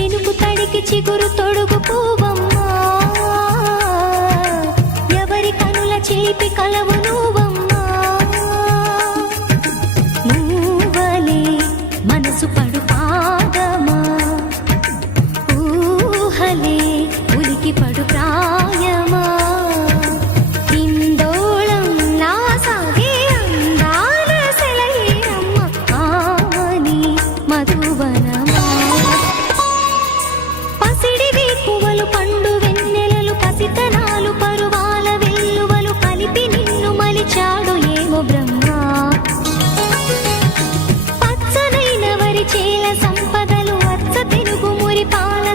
చినుకు తడికి చిగురు తొడుగు పూవమ్మా, ఎవరి కనుల చిలిపి కలవు నువ్వమ్మా. నువ్వలే మనసు పడు పాదమా, ఊహలే ఉలికి పడు ప్రాయమా. ఇందోళం నా సాగే అందాల సెలయేరమ్మ, ఆమని మధువనమా. పసిడివి పువ్వులు పండు వెన్నెలలు పసితనాలు పరువాల వెల్లువలు కలిపి నిన్ను మలిచాడు ఏమో బ్రహ్మ. పచ్చనైన వరి చేల సంపదలు వచ్చ తెలుగు మురి పాల